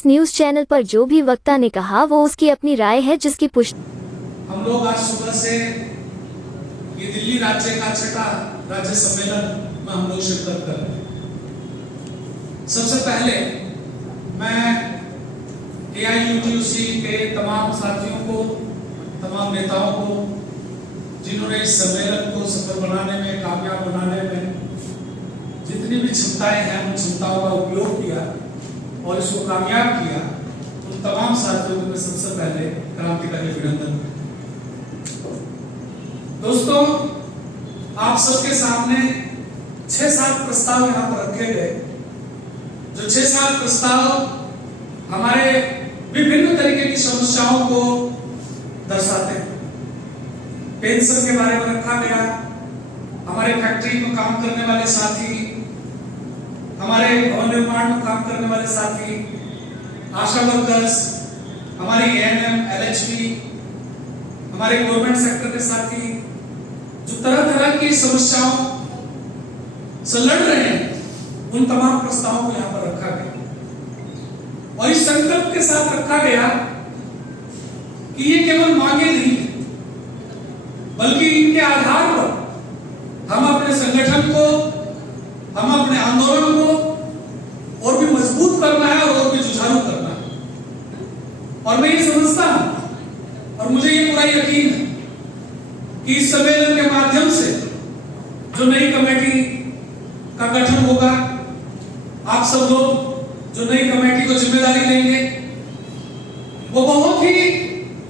इस news channel पर जो भी वक्ता ने कहा वो उसकी अपनी राय है जिसकी पुष्टि हम लोग आज सुबह से ये दिल्ली राज्य का छठा राज्य सम्मेलन में हम लोग शिरकत कर रहे हैं। सबसे पहले मैं AIUTUC के तमाम साथियों को, तमाम नेताओं को, जिन्होंने इस सम्मेलन को सफल बनाने में, कामयाब बनाने में जितनी भी क्षमताएं हैं उन क्षमताओं का उपयोग किया और इसको कामयाब किया, उन तमाम साथियों को मैं सबसे पहले क्रांतिकारी अभिनंदन। दोस्तों, आप सबके सामने 6-7 प्रस्ताव यहां पर रखे गए, जो 6-7 प्रस्ताव हमारे विभिन्न तरीके की समस्याओं को दर्शाते हैं। पेंशन के बारे में रखा गया, हमारे फैक्ट्री में काम करने वाले साथी, हमारे भवन निर्माण में काम करने वाले साथी, आशा वर्कर्स, हमारी ANM, LHP, हमारे गवर्नमेंट सेक्टर के साथी जो तरह तरह की समस्याओं से लड़ रहे हैं, उन तमाम प्रस्तावों को यहां पर रखा गया और इस संकल्प के साथ रखा गया कि ये केवल मांगे नहीं है, बल्कि इनके आधार पर हम अपने संगठन को, हम अपने आंदोलन को और भी मजबूत करना है और भी जुझारू करना है। और मैं ये समझता हूं और मुझे ये पूरा यकीन है कि इस सम्मेलन के माध्यम से जो नई कमेटी का गठन होगा, आप सब लोग जो नई कमेटी को जिम्मेदारी लेंगे, वो बहुत ही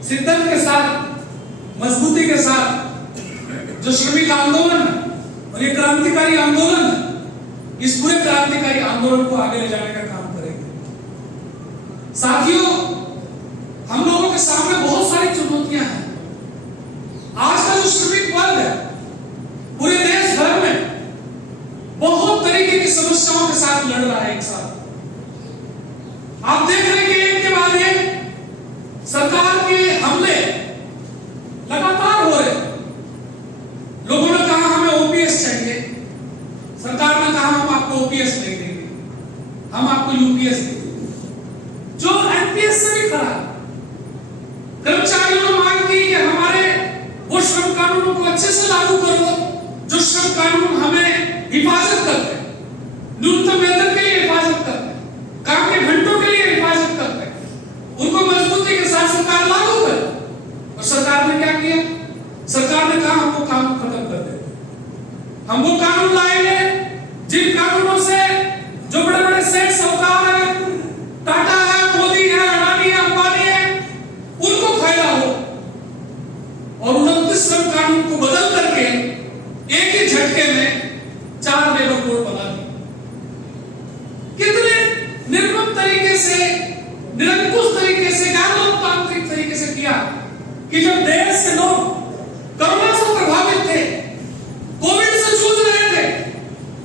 शिद्दत के साथ, मजबूती के साथ जो श्रमिक आंदोलन और ये क्रांतिकारी आंदोलन है, इस पूरे क्रांतिकारी आंदोलन को आगे ले जाने का काम करेंगे। साथियों, हम लोगों के सामने बहुत सारी चुनौतियां हैं। आज का जो श्रमिक वर्ग है पूरे देश भर में बहुत तरीके की समस्याओं के साथ लड़ रहा है एक साथ। आप देख रहे हैं कि एक के बाद एक सरकार के हमले लगातार हो रहे। लोगों ने कहा हमें OPS चाहिए, सरकार ने कहा हम आपको OPS नहीं देंगे, हम आपको UPS देंगे, जो NPS से भी खड़ा। कर्मचारियों ने मांग की कि हमारे वो श्रम कानूनों को अच्छे से लागू करो जो श्रम कानून हमें हिफाजत करते हैं, न्यूनतम वेतन के लिए हिफाजत करते हैं, काम के घंटों के लिए हिफाजत करते हैं, उनको मजबूती के साथ सरकार लागू करे। और सरकार ने क्या किया? सरकार ने कहा हम वो कानून खत्म कर देते, हम वो कानून लाएंगे जिन कानूनों से जो बड़े बड़े सेठ साहूकार हैं, टाटा है, मोदी है, अडानी है, अंबानी है, उनको फायदा हो। और 29 श्रम कानून को बदल करके एक ही झटके में 4 लेबर कोड बना दिए। कितने निर्मम तरीके से, निरंकुश तरीके से, गैर लोकतांत्रिक तरीके से किया कि जब देश के लोग कोरोना से प्रभावित थे, कोविड से जूझ रहे थे,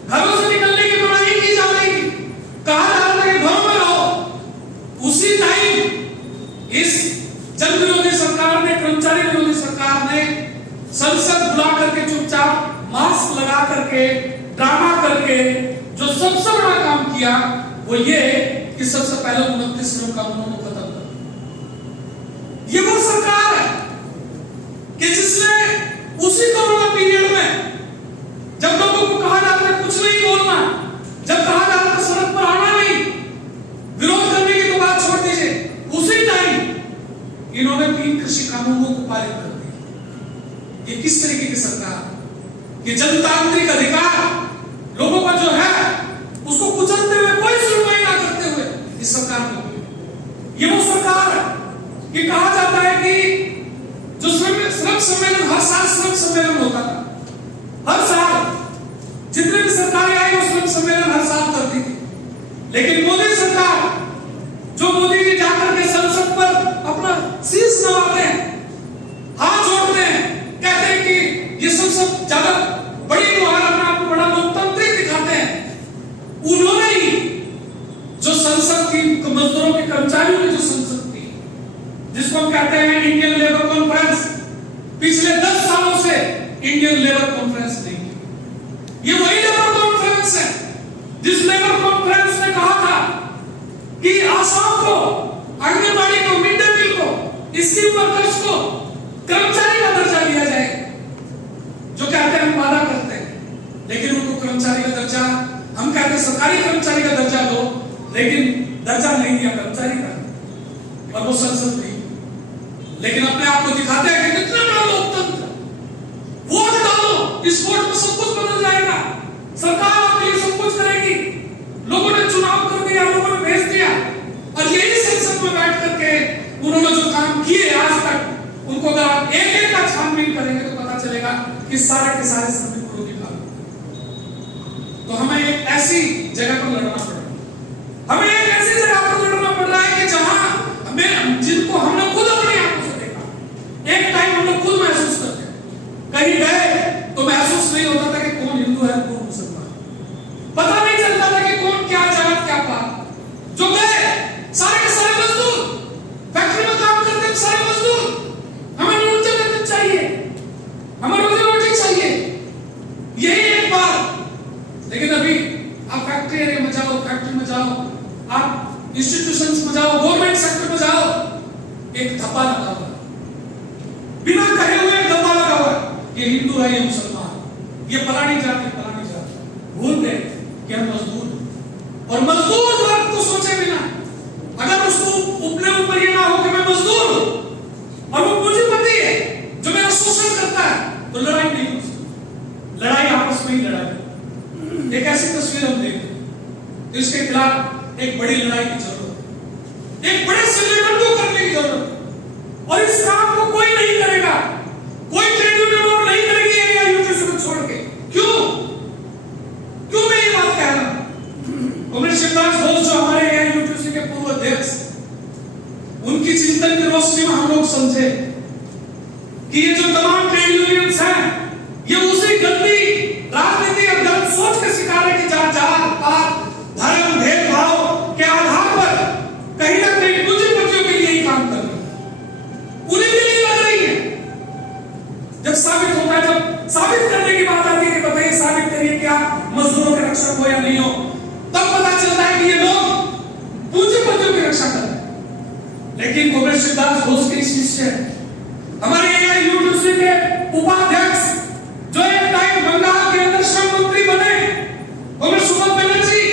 घरों से निकलने की मनाही की जा रही थी, कहा जा रहा था कि घरों में रहो, उसी टाइम इस जन विरोधी सरकार ने, कर्मचारी विरोधी सरकार ने संसद बुला करके चुपचाप मास्क लगा करके, ड्रामा करके जो सबसे बड़ा काम किया वो ये कि सबसे पहले 29 श्रम कानूनों को खत्म कर। ये वो सरकार है कि जिसने उसी कोरोना पीरियड में जब लोगों को कहा जाता है कुछ नहीं बोलना, जब कहा जाता है सड़क पर आना नहीं, विरोध करने की तो बात छोड़ दीजिए, उसी टाइम इन्होंने 3 कृषि कानूनों को पारित कर दिया। ये किस तरीके की सरकार? ये जनतांत्रिक अधिकार लोगों का जो है उसको कुचलते हुए, कोई सुनवाई ना करते हुए इस सरकार ने। ये वो सरकार है कि कहा जाता है कि जो श्रम सम्मेलन, हर साल श्रम सम्मेलन होता था, हर साल जितने भी सरकारें आई वो श्रम सम्मेलन हर साल करती थी। लेकिन मोदी सरकार, जो मोदी जी जाकर के संसद पर अपना शीश नवाते हैं, हाथ जोड़ते हैं, कहते हैं कि ये सब ज्यादा बड़ी मुहार, अपने आप को बड़ा लोकतांत्रिक दिखाते हैं, उन्होंने ही जो संसद थी, मजदूरों के, कर्मचारियों की जो संसद थी, जिसको हम कहते हैं इंडियन लेबर कॉन्फ्रेंस, पिछले 10 सालों से इंडियन लेबर कॉन्फ्रेंस नहीं की। ये वही लेबर कॉन्फ्रेंस है जिस लेबर कॉन्फ्रेंस ने कहा था कि आसाम को, आंगनबाड़ी को, मिड डे मील को, स्कीम वर्कर्स को कर्मचारी का दर्जा दिया जाए, जो कहते हैं हम वादा करते हैं, लेकिन उनको कर्मचारी का दर्जा, हम कहते हैं सरकारी कर्मचारी का दर्जा दो, लेकिन दर्जा नहीं दिया कर्मचारी का, और वो संसद नहीं। लेकिन अपने आप को दिखाते हैं कि कितना बड़ा लोकतंत्र, वोट डालो, इस वोट में सब कुछ बदल जाएगा, सरकार आपके लिए सब कुछ करेगी, लोगों ने चुनाव कर दिया, लोगों ने भेज दिया, और यही संसद में बैठ करके उन्होंने जो काम किए आज तक, उनको अगर आप एक एक का छानबीन करेंगे तो पता चलेगा कि सारे के सारे श्रमिक विरोधी काम। तो हमें एक ऐसी जगह पर लड़ना पड़ रहा है, हमें एक ऐसी जगह पर लड़ना पड़ रहा है कि जहां हमें, जिनको हमने खुद अपनी आंखों से देखा, एक टाइम हम लोग खुद महसूस करते, कहीं गए तो महसूस नहीं होता था कि कौन हिंदू है कौन मुसलमान, पता नहीं चलता था कि कौन क्या जात क्या पात, जो गए सारे के सारे मजदूर, फैक्ट्री में काम करते हैं सारे मजदूर, हमें रोटी वेतन चाहिए, हमें रोजी रोटी चाहिए, यही एक बात। लेकिन अभी आप फैक्ट्री एरिया में जाओ, फैक्ट्री में जाओ, आप इंस्टीट्यूशंस में जाओ, गवर्नमेंट सेक्टर में जाओ, एक धब्बा लगा हुआ, बिना कहे हुए धब्बा लगा हुआ, ये हिंदू है, ये मुसलमान, ये फलानी जात है, फलानी जात, भूल गए कि हम मजदूर, और मजदूर वर्ग को सोचे बिना, अगर उसको ऊपर ऊपर ये ना हो कि मैं मजदूर हूं और वो पूंजीपति है जो मेरा शोषण करता है, तो लड़ाई नहीं हो सकती, लड़ाई आपस में ही लड़ाई। एक ऐसी तस्वीर हम देखते हैं, तो इसके खिलाफ एक बड़ी लड़ाई की जरूरत है, एक बड़े संगठन को करने की जरूरत है, और इस काम को कोई नहीं करेगा, कोई ट्रेड यूनियन और नहीं करेगी एरिया यूनिवर्सिटी को छोड़ के। क्यों क्यों मैं ये बात कह रहा हूं? कॉमरेड शिवराज घोष जो हमारे एरिया यूनिवर्सिटी के पूर्व अध्यक्ष, उनकी चिंतन की रोशनी में हम लोग समझे कि ये जो तमाम ट्रेड यूनियंस हैं, ये उसी गंदी राजनीति और गलत सोच के शिकार है कि जात पात धर्म भेदभाव के आधार पर कहीं ना कहीं पूंजीपतियों के लिए ही काम कर रही है, उन्हीं के लिए लग रही है। जब साबित होता है, जब साबित करने की बात आती है कि बताइए साबित करिए कि आप मजदूरों के रक्षक हो या नहीं हो, तब पता चलता है कि ये लोग पूंजीपतियों की रक्षा कर रहे हैं। लेकिन कॉमरेड शिवदास घोष के शिष्य हमारे एआई यूनिवर्सिटी के उपाध्यक्ष, जो एक टाइम बंगाल के अंदर श्रम मंत्री बने, कॉमरेड सुमन बनर्जी,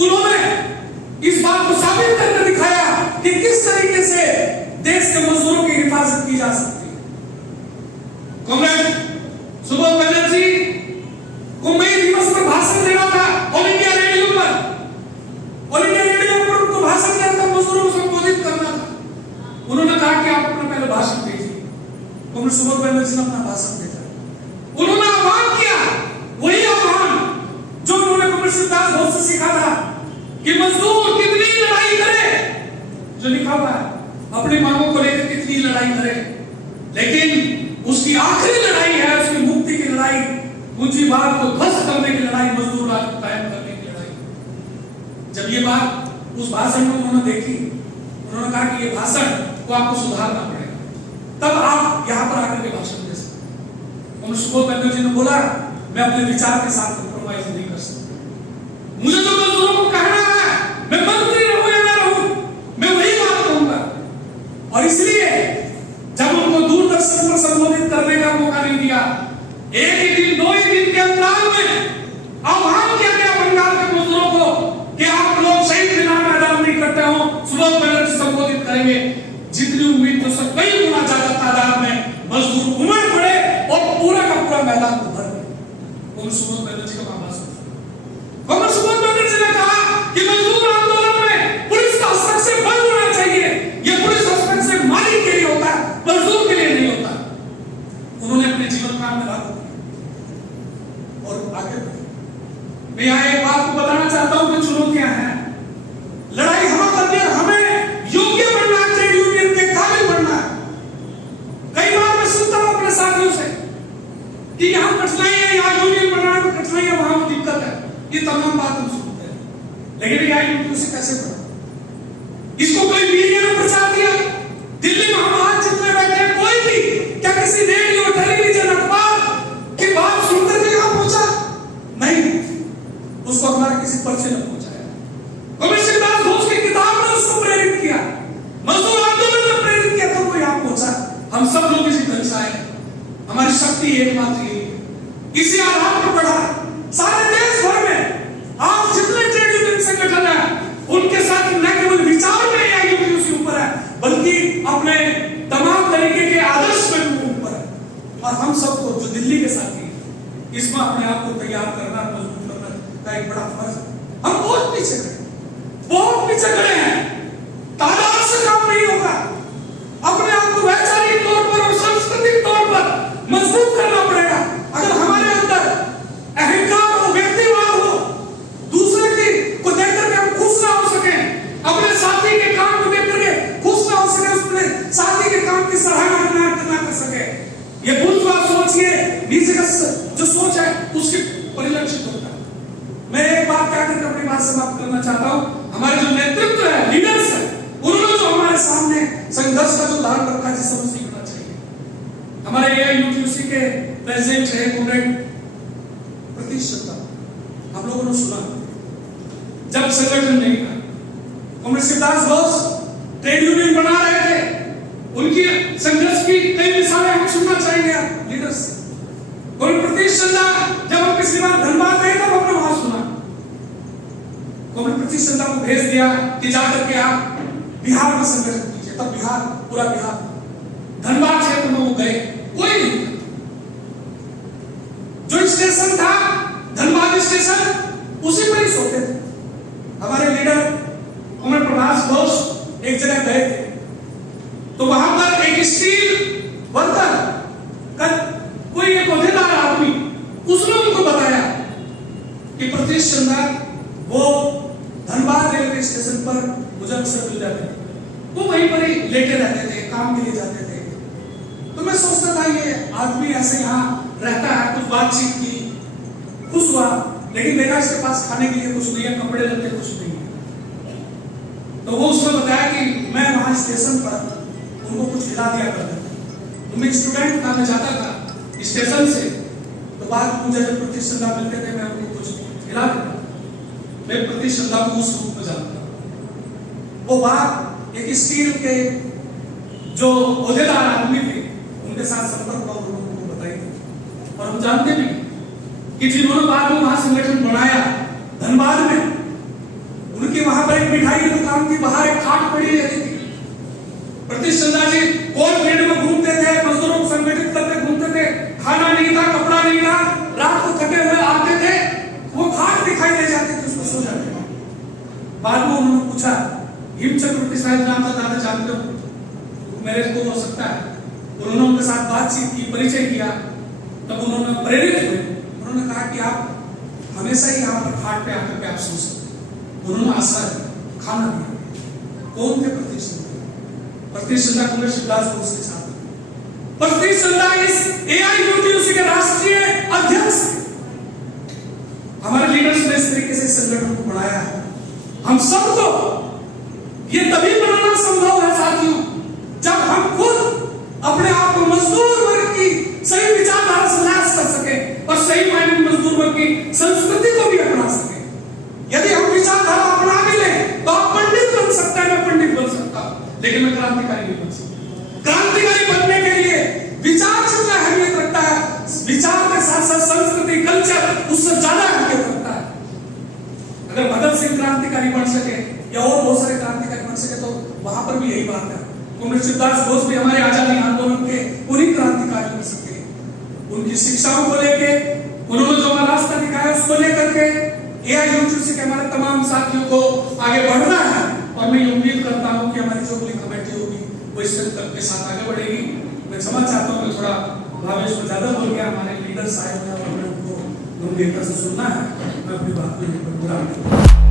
उन्होंने इस बात को साबित करके दिखाया कि किस तरीके से देश के मजदूरों की हिफाजत की जा सकती है। कॉमरेड सुमन बनर्जी को मई दिवस पर भाषण देना था ऑल इंडिया रेडियो पर, ऑल इंडिया रेडियो पर उनको भाषण देना था, मजदूरों को संबोधित करना था। उन्होंने कहा कि आप अपना पहले भाषण दीजिए, कॉमरेड सुमन बनर्जी ने अपना भाषण दिया, उन्होंने आह्वान किया, वही आह्वान जो उन्होंने कॉमरेड शिवदास घोष से सीखा था कि मजदूर कितनी लड़ाई करे, जो लिखा हुआ है, अपनी मांगों को लेकर कितनी लड़ाई करे, लेकिन उसकी आखिरी लड़ाई है, उसकी मुक्ति की लड़ाई, पूंजीवाद को ध्वस्त करने की लड़ाई, मजदूर राज को कायम करने की लड़ाई। जब ये बात उस भाषण में उन्होंने देखी, उन्होंने कहा कि ये भाषण को आपको सुधारना पड़ेगा, तब आप यहां पर आकर के भाषण दे सकते। उन्होंने सुबोध बनर्जी ने बोला, मैं अपने विचार के साथ कंप्रोमाइज नहीं कर सकता, मुझे तो मजदूरों को कहना है, मैं मंत्री रहूं या ना रहूं, मैं वही बात कहूंगा। और इसलिए जब उनको दूरदर्शन पर संबोधित करने का मौका नहीं दिया, एक ही दिन, दो ही दिन के अंतराल में आह्वान किया गया बंगाल के मजदूरों को कि आप लोग शहीद मिनार में ऐलान नहीं करते हो, सुबोध बनर्जी संबोधित करेंगे। जितनी उम्मीद तो सब कई गुना ज्यादा तादाद में मजदूर उमड़ पड़े और पूरा का पूरा मैदान भर गया। उन सुबोध बनर्जी का भाषण, कॉमरेड सुबोध बनर्जी ने कहा कि मजदूर आंदोलन में पुलिस का हस्तक्षेप बंद होना चाहिए, यह पुलिस हस्तक्षेप मालिक के लिए होता है, मजदूर के लिए नहीं होता। उन्होंने अपने जीवन काल में लागू किया और आगे बढ़े। मैं यहाँ एक बात को बताना चाहता हूं कि चुनौतियां हैं, लड़ाई हम करनी है, हमें योग्य बनना है, ट्रेड यूनियन के काबिल बनना है। कई बार मैं सुनता हूं अपने साथियों से कि यहाँ कठिनाई है, यहाँ यूनियन बनाने में कठिनाई है, वहां दिक्कत है, ये तमाम बात हम सुनते हैं, लेकिन यहाँ यूनियन से कैसे बना? इसको कोई मीडिया ने प्रचार दिया, दिल्ली में हम आज जितने बैठे हैं, कोई भी क्या किसी रेडियो, टेलीविजन, अखबार की बात सुनकर के यहाँ पहुंचा? नहीं। उस एकमात्र यही है, इसी आधार पर बढ़ा। सारे देश भर में आज जितने ट्रेड यूनियन संगठन है उनके साथ न केवल विचार में एआईयूटीयूसी ऊपर है, बल्कि अपने तमाम तरीके के आदर्श में भी ऊपर है। और हम सबको जो दिल्ली के साथी है इसमें अपने आप को तैयार करना, मजबूत करना का एक बड़ा फर्ज है। हम बहुत पीछे खड़े हैं, तादाद से काम नहीं होगा। अपने आप को वैचारिक तौर पर और सांस्कृतिक तौर पर मजबूत करना पड़ेगा। अगर हमारे अंदर अहंकार हो, व्यक्तिवाद हो, दूसरे की को देख करके हम खुश ना हो सके, अपने साथी के काम को देख करके खुश ना हो सके, उसने साथी के काम की सराहना ना कर सके, ये बुद्धवाद सोचिए, नीचे का जो सोच है उसके परिलक्षित होता है। मैं एक बात क्या करके अपनी बात समाप्त करना चाहता हूं। हमारे जो नेतृत्व है, लीडर्स है, उन्होंने जो हमारे सामने संघर्ष का जो उदाहरण रखा है, जिससे हमें सीखना चाहिए। हमारे एआईयूटीयूसी के प्रेसिडेंट है कॉमरेड प्रतीश चंदा। हम लोगों ने सुना जब संगठन नहीं था, comrade Shivdas Bose trade union बना रहे थे, उनकी संघर्ष की कई मिसालें हम सुनना चाहेंगे लीडर्स से। कॉमरेड प्रतीश चंदा जब हम पिछली बार धनबाद गए तब हमने वहां सुना, कॉमरेड प्रतीश चंदा को भेज दिया कि जाकर के आप बिहार में संगठन कीजिए। तब बिहार, पूरा बिहार, धनबाद क्षेत्र में वो गए, कोई नहीं था। जो स्टेशन था धनबाद स्टेशन, उसी पर ही सोते थे। हमारे लीडर कॉमरेड प्रभास बोस एक जगह गए थे, तो वहां पर एक स्टील वर्कर का कोई एक ओहदेदार आदमी, उसने उनको बताया कि प्रतीश चंदा वो धनबाद रेलवे स्टेशन पर मुझे अक्सर मिल जाते थे, वो वहीं पर ही लेटे रहते थे, काम के लिए जाते थे। तो मैं सोचता था ये आदमी ऐसे यहाँ रहता है, कुछ बातचीत की, खुश हुआ, लेकिन देखा इसके पास खाने के लिए कुछ नहीं है, कपड़े लत्ते कुछ नहीं है। तो वो उसने बताया कि मैं वहां स्टेशन पर उनको कुछ खिला दिया करता था। मैं स्टूडेंट था, मैं जाता था स्टेशन से, तो बाद मुझे जब प्रतीश चंदा मिलते थे मैं उनको कुछ खिला देता। मैं प्रतीश चंदा को उस रूप में जानता। वो बात एक स्टील के जो ओहदेदार आदमी थे उनके साथ संपर्क हुआ, उन्होंने बताई थी। और हम जानते भी कि जिन्होंने बाद में वहां संगठन बनाया धनबाद में, उनकी वहां पर एक मिठाई की दुकान की बाहर एक खाट पड़ी रहती थी। प्रतीश चंदा जी कोल फील्ड में घूमते थे, मजदूरों को संगठित करते घूमते थे, खाना नहीं था, कपड़ा नहीं था, रात को थके हुए आते थे, वो खाट दिखाई दे जाती थी, उसमें सो जाते थे। बाद में उन्होंने पूछा, हिम चक्रवर्ती साहब नाम था, दादा जानते हो, मेरे को हो सकता है। उन्होंने उनके साथ बातचीत की, परिचय किया, तब उन्होंने प्रेरित हुए। उन्होंने कहा कि आप हमेशा ही यहाँ पर खाट पे आकर के आप सो सकते। उन्होंने आशा खाना दिया। कौन थे प्रतीश चंदा? प्रतीश चंदा कॉमरेड शिवदास बोस के साथ। प्रतीश चंदा इस एआईयूटीयूसी के राष्ट्रीय अध्यक्ष। हमारे लीडर्स ने इस तरीके से संगठन को बढ़ाया है। हम सबको ये तभी बनाना संभव है साथियों, जब हम खुद अपने आप को मजदूर वर्ग की सही विचारधारा से लैस कर सके और सही मायने में मजदूर वर्ग की संस्कृति को भी अपना सके। यदि हम विचारधारा अपना भी लें तो आप पंडित बन सकते हैं, मैं पंडित बन सकता हूं, लेकिन मैं क्रांतिकारी नहीं बन सकता। क्रांतिकारी बनने के लिए विचार जितना अहमियत रखता है, विचार के साथ साथ संस्कृति, कल्चर उससे ज्यादा अहमियत रखता है। अगर भगत सिंह क्रांतिकारी बन सके या और बहुत सारे क्रांतिकारी बन सके, तो वहां पर भी यही बात है। कॉमरेड शिवदास बोस भी हमारे आजादी आंदोलन के पूरी क्रांतिकारी बन सके। उनकी शिक्षाओं को लेके उन्होंने जो रास्ता दिखाया उसको लेकर के एआईयूटीयूसी के हमारे तमाम साथियों को आगे बढ़ना है। और मैं ये उम्मीद करता हूं कि हमारी जो भी कमेटी होगी वो इस संकल्प के साथ आगे बढ़ेगी। मैं क्षमा चाहता हूं कि थोड़ा भावेश में ज्यादा बोल गया, हमारे लीडर्स आए हुए हैं और उनको गंभीरता से सुनना है। मैं अपनी बात को यहीं पर विराम दूंगा।